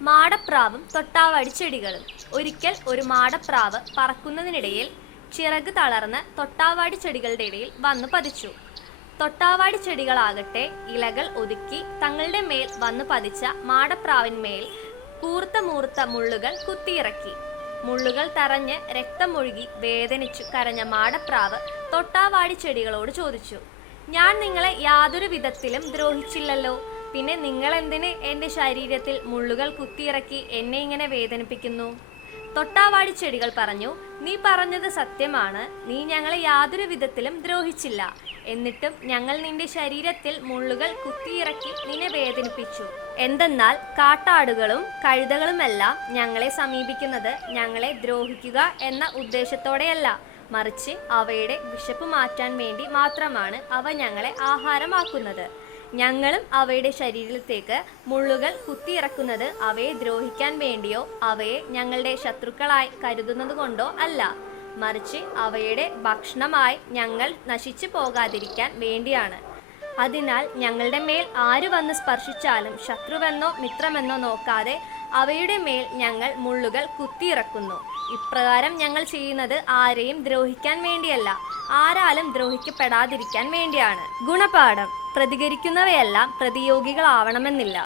മാടപ്രാവും തൊട്ടാവാടി ചെടികളും. ഒരിക്കൽ ഒരു മാടപ്രാവ് പറക്കുന്നതിനിടയിൽ ചിറക് തളർന്ന് തൊട്ടാവാടി ചെടികളുടെ ഇടയിൽ വന്നു പതിച്ചു. തൊട്ടാവാടി ചെടികളാകട്ടെ ഇലകൾ ഒതുക്കി തങ്ങളുടെ മേൽ വന്നു പതിച്ച മാടപ്രാവിന്മേൽ കൂർത്ത മൂർത്ത മുള്ളുകൾ കുത്തിയിറക്കി. മുള്ളുകൾ തറഞ്ഞ് രക്തമൊഴുകി വേദനിച്ചു കരഞ്ഞ മാടപ്രാവ് തൊട്ടാവാടി ചെടികളോട് ചോദിച്ചു: ഞാൻ നിങ്ങളെ യാതൊരു വിധത്തിലും ദ്രോഹിച്ചില്ലല്ലോ, പിന്നെ നിങ്ങൾ എന്തിന് എൻ്റെ ശരീരത്തിൽ മുള്ളുകൾ കുത്തിയിറക്കി എന്നെ ഇങ്ങനെ വേദനിപ്പിക്കുന്നു? തൊട്ടാവാടി ചെടികൾ പറഞ്ഞു: നീ പറഞ്ഞത് സത്യമാണ്, നീ ഞങ്ങളെ യാതൊരു വിധത്തിലും ദ്രോഹിച്ചില്ല. എന്നിട്ടും ഞങ്ങൾ നിന്റെ ശരീരത്തിൽ മുള്ളുകൾ കുത്തിയിറക്കി നിന്നെ വേദനിപ്പിച്ചു. എന്തെന്നാൽ കാട്ടാടുകളും കഴുതകളുമെല്ലാം ഞങ്ങളെ സമീപിക്കുന്നത് ഞങ്ങളെ ദ്രോഹിക്കുക എന്ന ഉദ്ദേശത്തോടെയല്ല, മറിച്ച് അവയുടെ വിശപ്പ് മാറ്റാൻ വേണ്ടി മാത്രമാണ് അവ ഞങ്ങളെ ആഹാരമാക്കുന്നത്. ഞങ്ങളും അവയുടെ ശരീരത്തേക്ക് മുള്ളുകൾ കുത്തിയിറക്കുന്നത് അവയെ ദ്രോഹിക്കാൻ വേണ്ടിയോ അവയെ ഞങ്ങളുടെ ശത്രുക്കളായി കരുതുന്നത് കൊണ്ടോ അല്ല, മറിച്ച് അവയുടെ ഭക്ഷണമായി ഞങ്ങൾ നശിച്ചു പോകാതിരിക്കാൻ വേണ്ടിയാണ്. അതിനാൽ ഞങ്ങളുടെ മേൽ ആര് വന്ന് സ്പർശിച്ചാലും ശത്രുവെന്നോ മിത്രമെന്നോ നോക്കാതെ അവയുടെ മേൽ ഞങ്ങൾ മുള്ളുകൾ കുത്തിയിറക്കുന്നു. ഇപ്രകാരം ഞങ്ങൾ ചെയ്യുന്നത് ആരെയും ദ്രോഹിക്കാൻ വേണ്ടിയല്ല, ആരാലും ദ്രോഹിക്കപ്പെടാതിരിക്കാൻ വേണ്ടിയാണ്. ഗുണപാഠം: പ്രതികരിക്കുന്നവയെല്ലാം പ്രതിയോഗികളാവണമെന്നില്ല.